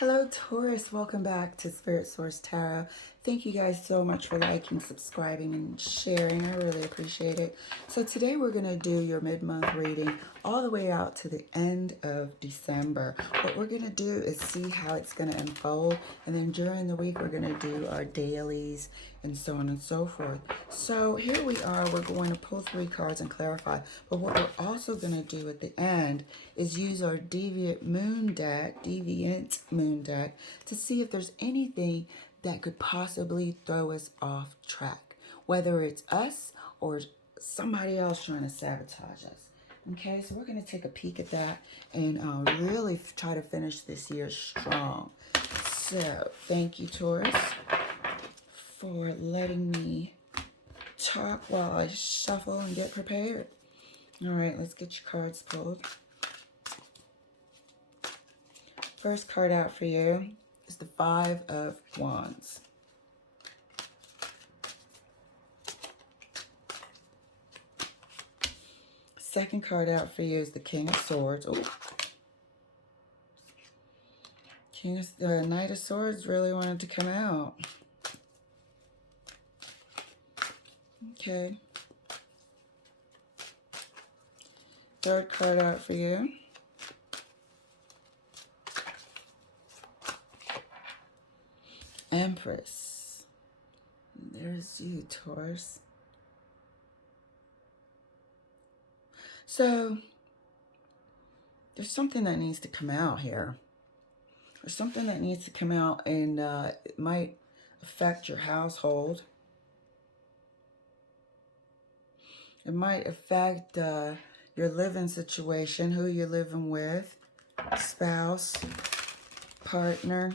Hello, Taurus. Welcome back to Spirit Source Tarot. Thank you guys so much for liking, subscribing, and sharing. I really appreciate it. So today we're going to do your mid-month reading all the way out to the end of December. What we're going to do is see how it's going to unfold. And then during the week, we're going to do our dailies and so on and so forth. So here we are. We're going to pull 3 cards and clarify. But what we're also going to do at the end is use our Deviant Moon deck, to see if there's anything that could possibly throw us off track, whether it's us or somebody else trying to sabotage us. Okay, so we're going to take a peek at that and really try to finish this year strong. So thank you, Taurus, for letting me talk while I shuffle and get prepared. All right, let's get your cards pulled. First card out for you is the 5 of Wands. Second card out for you is the King of Swords. Oh, Knight of Swords really wanted to come out. Okay. Third card out for you. Empress. There's you, Taurus. So, there's something that needs to come out here. There's something that needs to come out, and it might affect your household. It might affect your living situation, who you're living with, spouse, partner,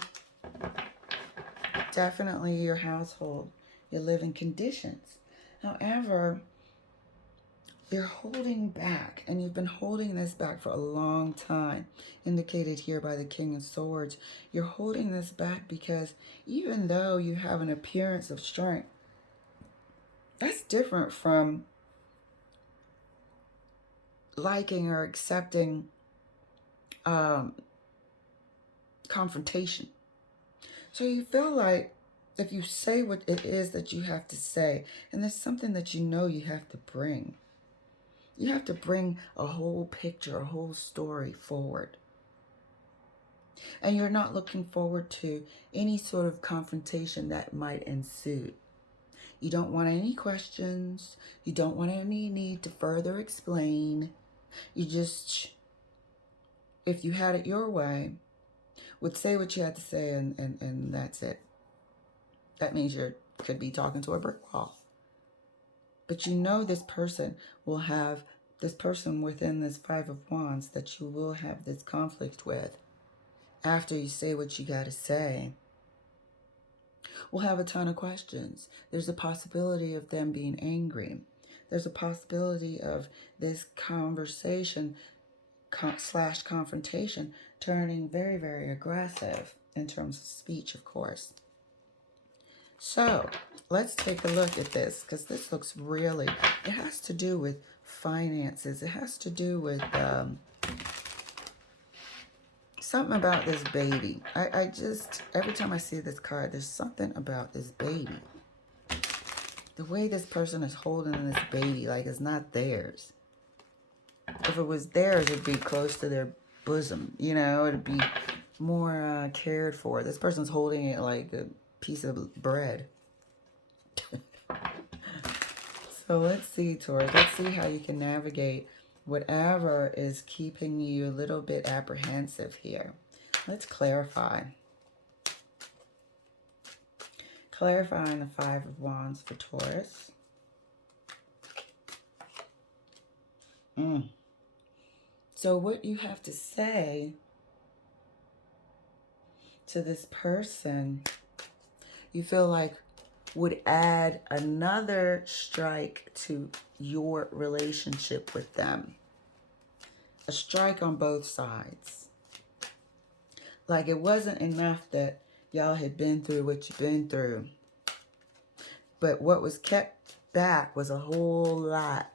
definitely your household, your living conditions. However, you're holding back, and you've been holding this back for a long time, indicated here by the King of Swords. You're holding this back because even though you have an appearance of strength, that's different from liking or accepting confrontation. So you feel like if you say what it is that you have to say, and there's something that you know you have to bring, you have to bring a whole picture, a whole story forward. And you're not looking forward to any sort of confrontation that might ensue. You don't want any questions. You don't want any need to further explain. You just, if you had it your way, would say what you had to say, and that's it. That means you could be talking to a brick wall. But you know this person will have, this person within this 5 of Wands that you will have this conflict with, after you say what you got to say, will have a ton of questions. There's a possibility of them being angry. There's a possibility of this conversation slash confrontation turning very, very aggressive in terms of speech, of course. So let's take a look at this, because this looks really, it has to do with finances. It has to do with something about this baby. I just, every time I see this card, there's something about this baby. The way this person is holding this baby like it's not theirs. If it was theirs, it'd be close to their bosom. You know, it'd be more cared for. This person's holding it like a piece of bread. So let's see, Taurus. Let's see how you can navigate whatever is keeping you a little bit apprehensive here. Let's clarify. Clarifying the 5 of Wands for Taurus. So what you have to say to this person, you feel like would add another strike to your relationship with them. A strike on both sides. Like it wasn't enough that y'all had been through what you've been through, but what was kept back was a whole lot.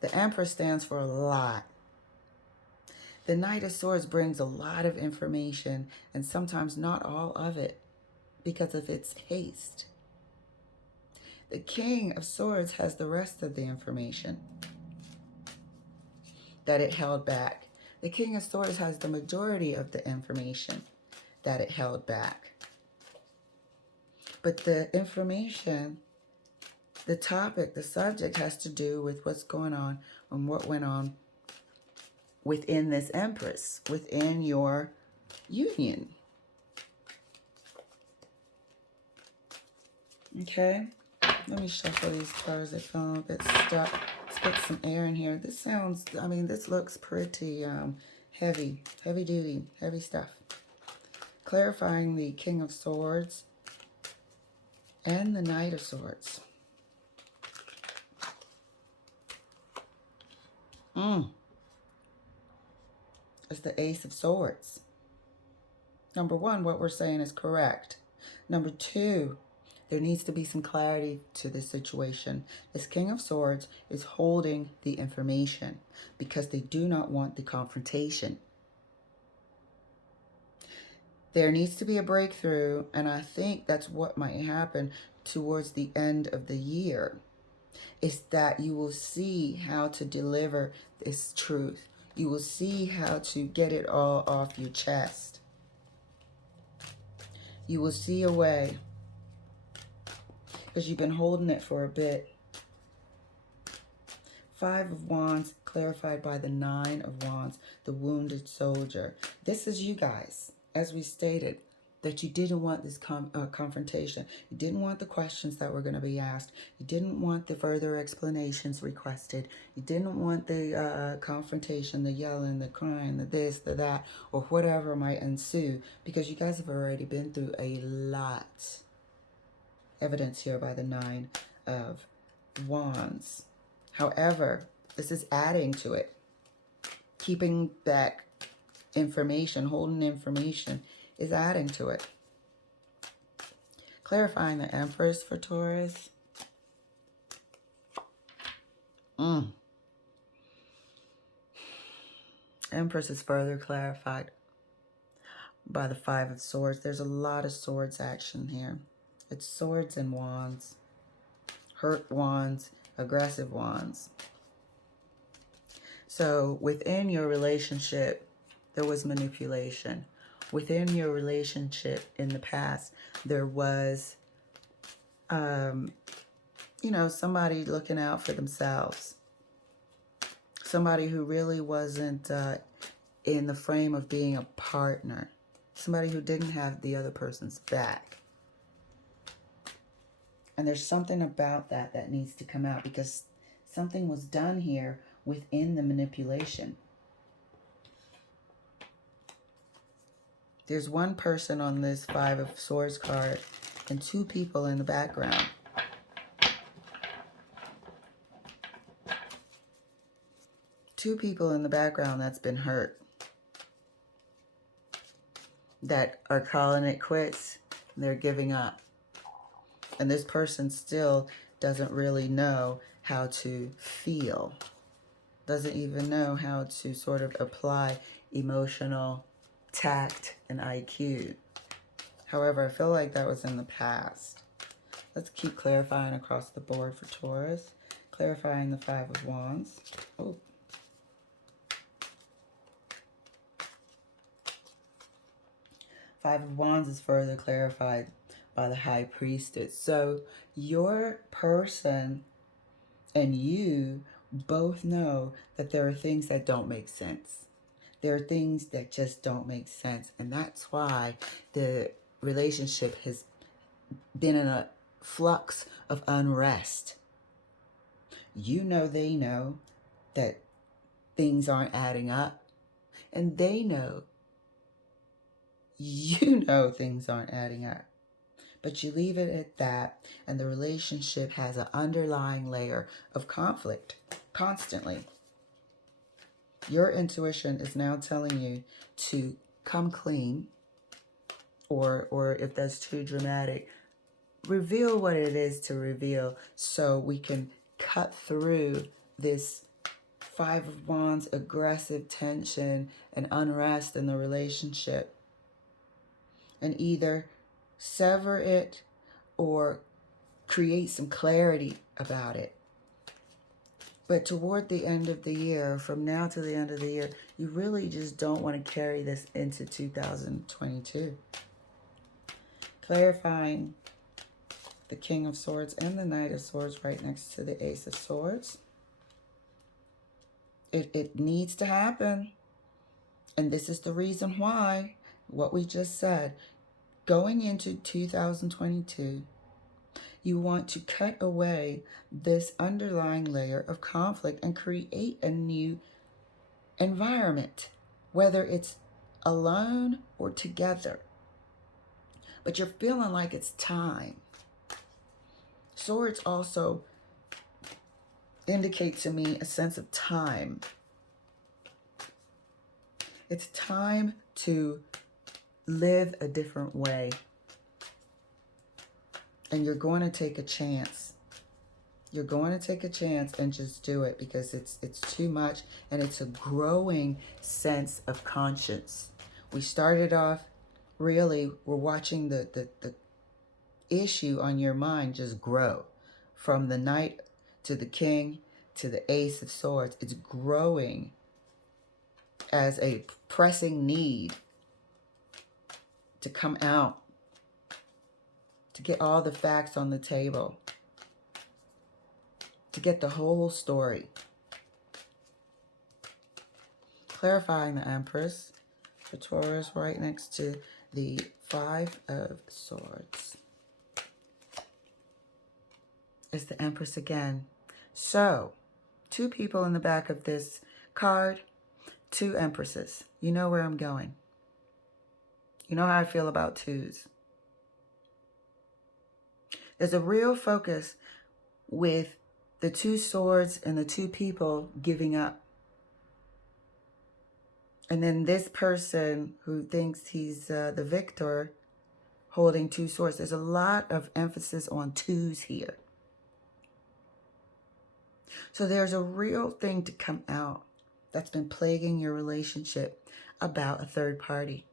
The Empress stands for a lot. The Knight of Swords brings a lot of information, and sometimes not all of it because of its haste. The King of Swords has the rest of the information that it held back. The King of Swords has the majority of the information that it held back. But the information, the topic, the subject has to do with what's going on and what went on within this Empress, within your union. Okay? Let me shuffle these cards. They feel a bit stuck. Let's get some air in here. This sounds, I mean, this looks pretty heavy. Heavy duty. Heavy stuff. Clarifying the King of Swords and the Knight of Swords. It's the Ace of Swords. Number one, what we're saying is correct. Number two, there needs to be some clarity to this situation. This King of Swords is holding the information because they do not want the confrontation. There needs to be a breakthrough, and I think that's what might happen towards the end of the year, is that you will see how to deliver this truth. You will see how to get it all off your chest. You will see a way, because you've been holding it for a bit. Five of Wands clarified by the Nine of Wands, the wounded soldier. This is you guys, as we stated, that you didn't want this confrontation. You didn't want the questions that were going to be asked. You didn't want the further explanations requested. You didn't want the confrontation, the yelling, the crying, the this, the that, or whatever might ensue, because you guys have already been through a lot. Evidence here by the Nine of Wands. However, this is adding to it. Keeping back information, holding information, is adding to it. Clarifying the Empress for Taurus. Empress is further clarified by the Five of Swords. There's a lot of swords action here. It's swords and wands. Hurt wands, aggressive wands. So within your relationship, there was manipulation. Within your relationship in the past, there was, somebody looking out for themselves. Somebody who really wasn't in the frame of being a partner. Somebody who didn't have the other person's back. And there's something about that needs to come out, because something was done here within the manipulation. There's one person on this Five of Swords card and two people in the background. Two people in the background that's been hurt, that are calling it quits. They're giving up. And this person still doesn't really know how to feel. Doesn't even know how to sort of apply emotional tact and IQ. However, I feel like that was in the past. Let's keep clarifying across the board for Taurus. Clarifying the Five of Wands. Oh. Five of Wands is further clarified by the High Priestess. So your person and you both know that there are things that don't make sense. There are things that just don't make sense. And that's why the relationship has been in a flux of unrest. You know they know that things aren't adding up. And they know you know things aren't adding up. But you leave it at that, and the relationship has an underlying layer of conflict constantly. Your intuition is now telling you to come clean, or if that's too dramatic, reveal what it is to reveal, so we can cut through this Five of Wands, aggressive tension and unrest in the relationship. And either sever it or create some clarity about it. But toward the end of the year, from now to the end of the year, you really just don't want to carry this into 2022. Clarifying the King of Swords and the Knight of Swords right next to the Ace of Swords. It needs to happen. And this is the reason why, what we just said, going into 2022, you want to cut away this underlying layer of conflict and create a new environment, whether it's alone or together. But you're feeling like it's time. Swords also indicate to me a sense of time. It's time to live a different way. And you're going to take a chance. You're going to take a chance and just do it because it's too much, and it's a growing sense of conscience. We started off, really, we're watching the issue on your mind just grow. From the Knight to the King to the Ace of Swords. It's growing as a pressing need to come out, to get all the facts on the table, to get the whole story. Clarifying the Empress for Taurus right next to the Five of Swords. It's the Empress again. So, two people in the back of this card, two Empresses. You know where I'm going. You know how I feel about twos. There's a real focus with the two swords and the two people giving up. And then this person who thinks he's the victor holding two swords. There's a lot of emphasis on twos here. So there's a real thing to come out that's been plaguing your relationship about a third party.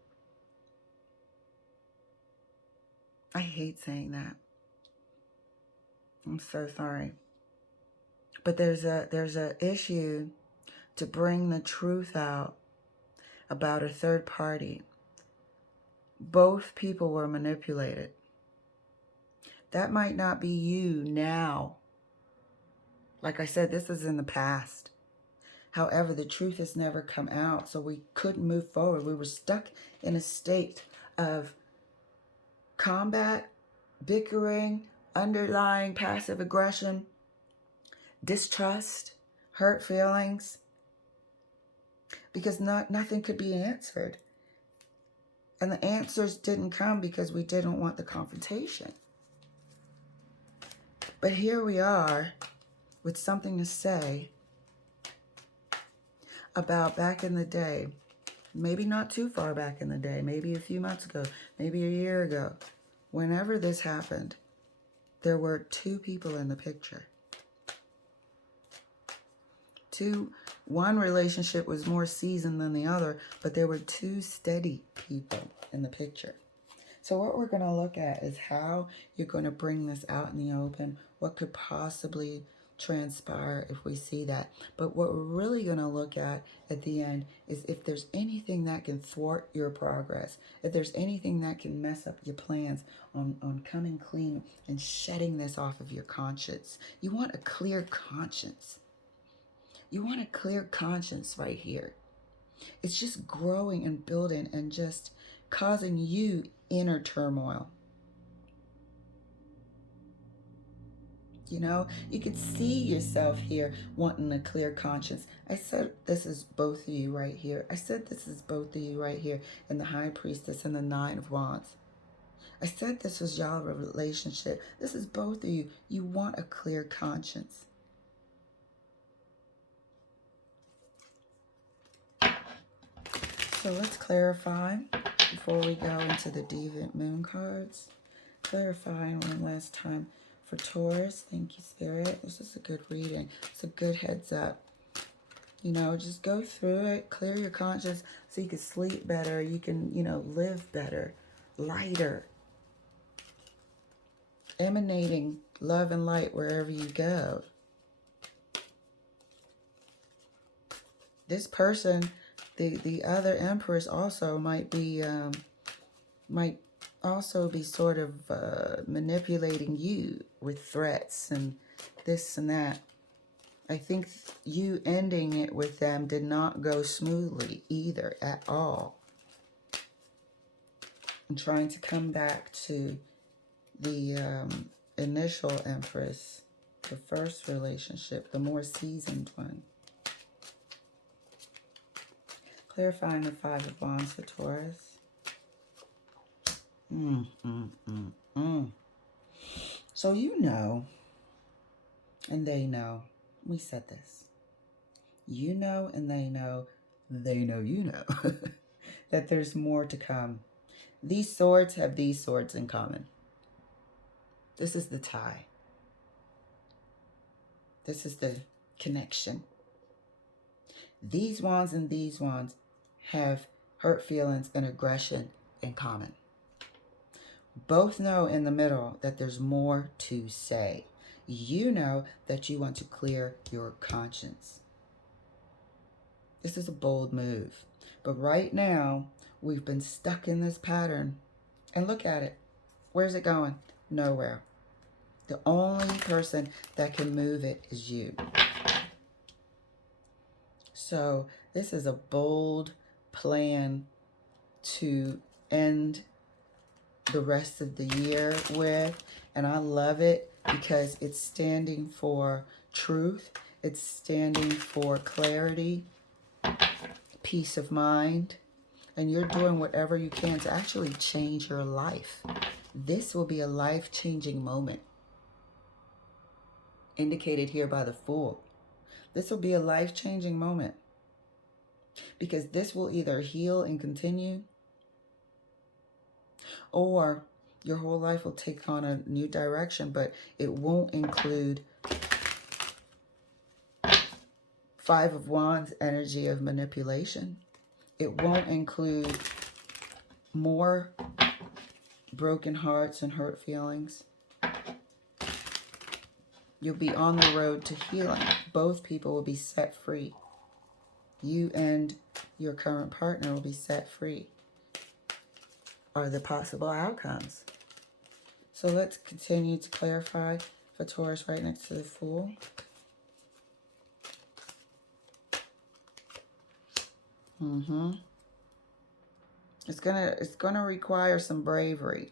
I hate saying that. I'm so sorry. But there's a issue to bring the truth out about a third party. Both people were manipulated. That might not be you now. Like I said, this is in the past. However, the truth has never come out, so we couldn't move forward. We were stuck in a state of combat, bickering, underlying passive aggression, distrust, hurt feelings, because nothing could be answered. And the answers didn't come because we didn't want the confrontation. But here we are with something to say about back in the day, maybe not too far back in the day, maybe a few months ago, maybe a year ago. Whenever this happened, there were two people in the picture. One relationship was more seasoned than the other, but there were two steady people in the picture. So what we're going to look at is how you're going to bring this out in the open, what could possibly transpire if we see that. But what we're really going to look at the end is if there's anything that can thwart your progress, if there's anything that can mess up your plans on coming clean and shedding this off of your conscience. You want a clear conscience. You want a clear conscience right here. It's just growing and building and just causing you inner turmoil. You know, you could see yourself here wanting a clear conscience. I said this is both of you right here. I said this is both of you right here in the High Priestess and the Nine of Wands. I said this was y'all relationship. This is both of you. You want a clear conscience. So let's clarify before we go into the Deviant Moon cards. Clarifying one last time for Taurus. Thank you, Spirit. This is a good reading. It's a good heads up. You know, just go through it, clear your conscience so you can sleep better, you can, you know, live better, lighter, emanating love and light wherever you go. This person, the other Empress also might also be sort of manipulating you with threats and this and that. I think you ending it with them did not go smoothly either at all. I'm trying to come back to the initial Empress, the first relationship, the more seasoned one. Clarifying the Five of Wands for Taurus. So you know, and they know, we said this. You know and they know you know, that there's more to come. These swords have these swords in common. This is the tie. This is the connection. These wands and these wands have hurt feelings and aggression in common. Both know in the middle that there's more to say. You know that you want to clear your conscience. This is a bold move. But right now, we've been stuck in this pattern. And look at it. Where's it going? Nowhere. The only person that can move it is you. So this is a bold plan to end the rest of the year with. And I love it because it's standing for truth. It's standing for clarity, peace of mind. And you're doing whatever you can to actually change your life. This will be a life-changing moment. Indicated here by the Fool. This will be a life-changing moment. Because this will either heal and continue, or your whole life will take on a new direction, but it won't include Five of Wands energy of manipulation. It won't include more broken hearts and hurt feelings. You'll be on the road to healing. Both people will be set free. You and your current partner will be set free. Are the possible outcomes. So let's continue to clarify for Taurus right next to the Fool. It's gonna require some bravery.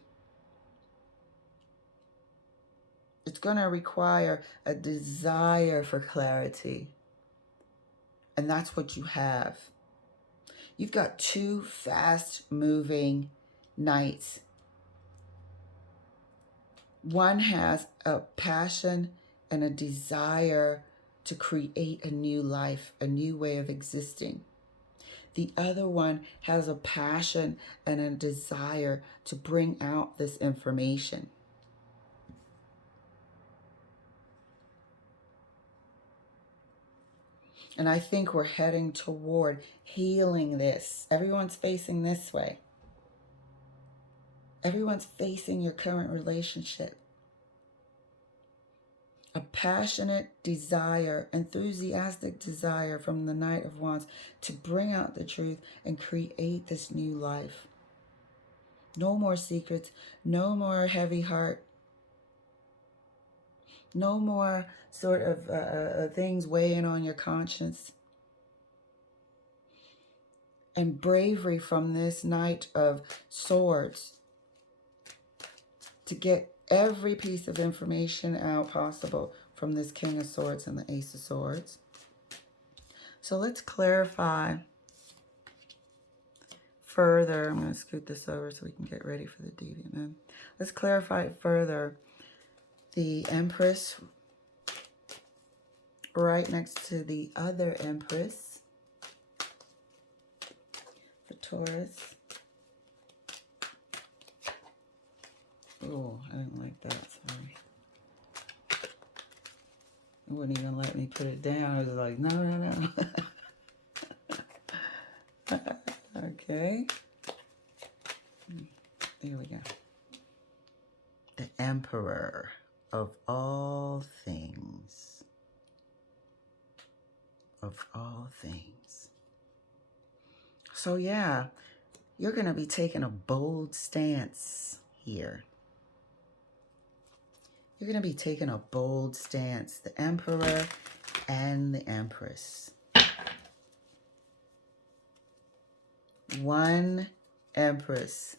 It's gonna require a desire for clarity. And that's what you have. You've got two fast-moving knights. One has a passion and a desire to create a new life, a new way of existing. The other one has a passion and a desire to bring out this information. And I think we're heading toward healing this. Everyone's facing this way. Everyone's facing your current relationship. A passionate desire, enthusiastic desire from the Knight of Wands to bring out the truth and create this new life. No more secrets, no more heavy heart, no more sort of things weighing on your conscience. And bravery from this Knight of Swords to get every piece of information out possible from this King of Swords and the Ace of Swords. So let's clarify further. I'm going to scoot this over so we can get ready for the Deviant Man. Let's clarify further. The Empress right next to the other Empress for Taurus. Oh, I didn't like that, sorry. It wouldn't even let me put it down. I was like, no, no, no. Okay. There we go. The Emperor of all things. Of all things. So yeah, you're going to be taking a bold stance here. You're going to be taking a bold stance. The Emperor and the Empress. One Empress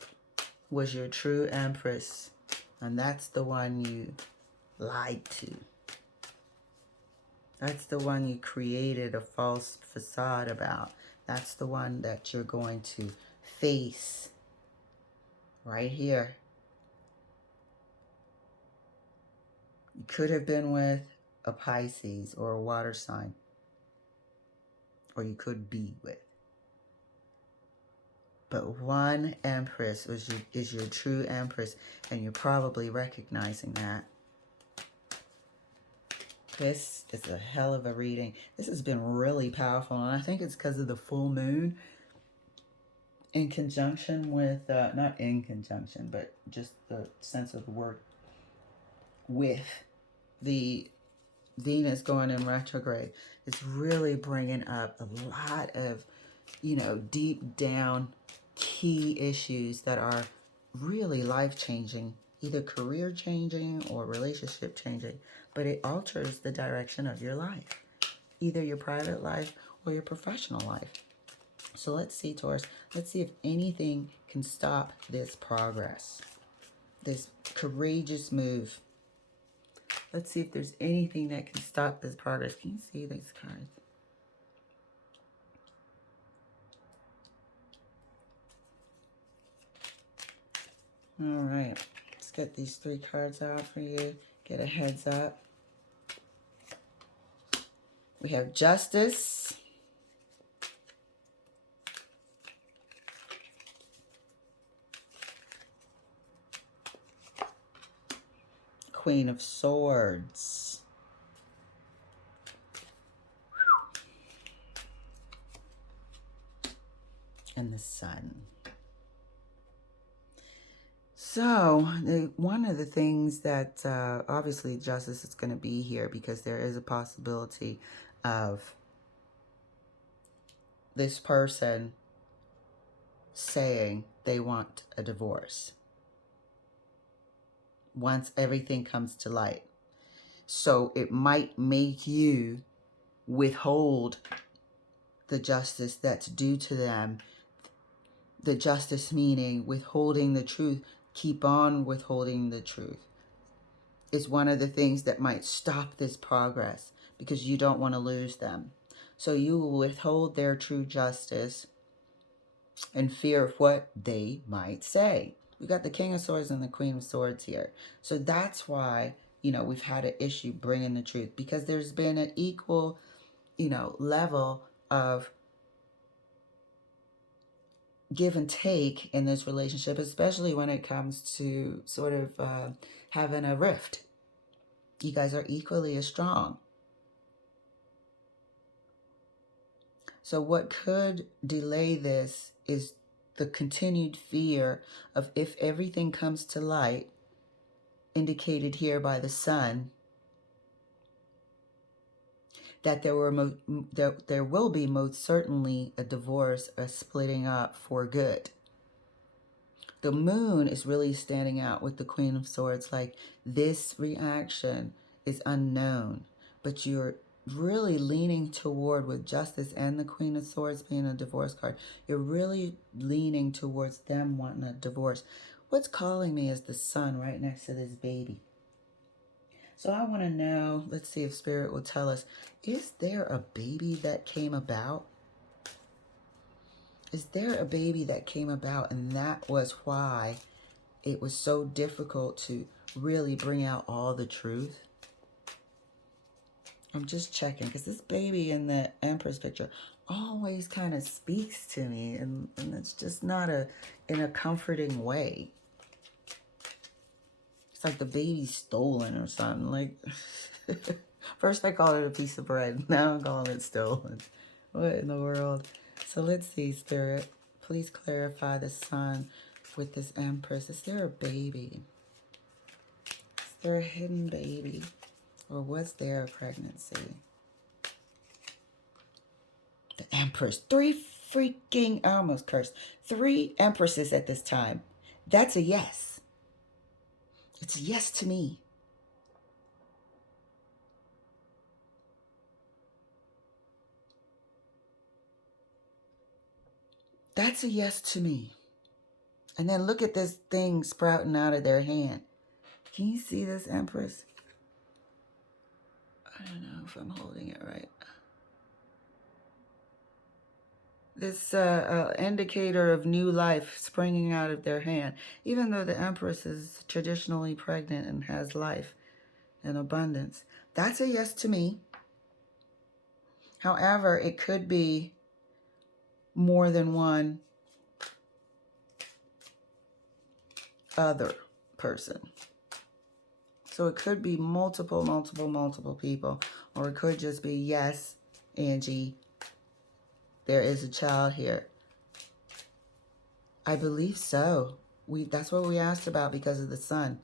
was your true Empress, and that's the one you lied to. That's the one you created a false facade about. That's the one that you're going to face right here. You could have been with a Pisces or a water sign, or you could be with. But one Empress is your true Empress, and you're probably recognizing that. This is a hell of a reading. This has been really powerful, and I think it's because of the full moon in conjunction with, not in conjunction, but just the sense of the word with the Venus going in retrograde. It's really bringing up a lot of, you know, deep down key issues that are really life-changing, either career-changing or relationship-changing, but it alters the direction of your life, either your private life or your professional life. So let's see, Taurus. Let's see if anything can stop this progress, this courageous move. Let's see if there's anything that can stop this progress. Can you see these cards? All right. Let's get these 3 cards out for you. Get a heads up. We have Justice. Queen of Swords. And the Sun. So, one of the things that obviously Justice is going to be here because there is a possibility of this person saying they want a divorce once everything comes to light. So it might make you withhold the justice that's due to them. The justice meaning withholding the truth. Keep on withholding the truth. Is one of the things that might stop this progress because you don't want to lose them. So you will withhold their true justice in fear of what they might say. We got the King of Swords and the Queen of Swords here. So that's why, you know, we've had an issue bringing the truth, because there's been an equal, you know, level of give and take in this relationship, especially when it comes to sort of having a rift. You guys are equally as strong. So what could delay this is the continued fear of, if everything comes to light, indicated here by the Sun, that there will be most certainly a divorce, a splitting up for good. The Moon is really standing out with the Queen of Swords, like this reaction is unknown, but you're really leaning toward, with Justice and the Queen of Swords being a divorce card, you're really leaning towards them wanting a divorce. What's calling me is the Sun right next to this baby. So I want to know, let's see if Spirit will tell us, is there a baby that came about? Is there a baby that came about, and that was why it was so difficult to really bring out all the truth? I'm just checking, because this baby in the Empress picture always kind of speaks to me, and it's just not in a comforting way. It's like the baby's stolen or something. Like, first I called it a piece of bread, now I'm calling it stolen. What in the world? So let's see, Spirit. please clarify the Sun with this Empress. Is there a baby? Is there a hidden baby? Or was there a pregnancy? The Empress. 3 freaking, I almost cursed. 3 Empresses at this time. That's a yes. It's a yes to me. That's a yes to me. And then look at this thing sprouting out of their hand. Can you see this, Empress? I don't know if I'm holding it right. This indicator of new life springing out of their hand. Even though the Empress is traditionally pregnant and has life and abundance. That's a yes to me. However, it could be more than one other person. So it could be multiple people. Or it could just be, yes, Angie, there is a child here. I believe so. That's what we asked about because of the Sun.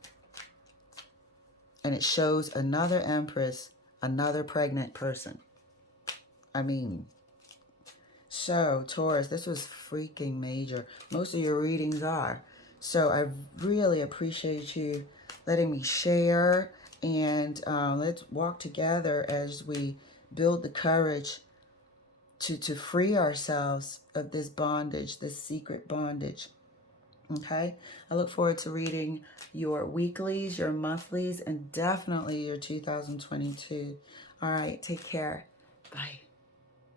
And it shows another Empress, another pregnant person. I mean, so Taurus, this was freaking major. Most of your readings are. So I really appreciate you letting me share. And let's walk together as we build the courage to free ourselves of this bondage, this secret bondage. Okay? I look forward to reading your weeklies, your monthlies, and definitely your 2022. All right, take care. Bye.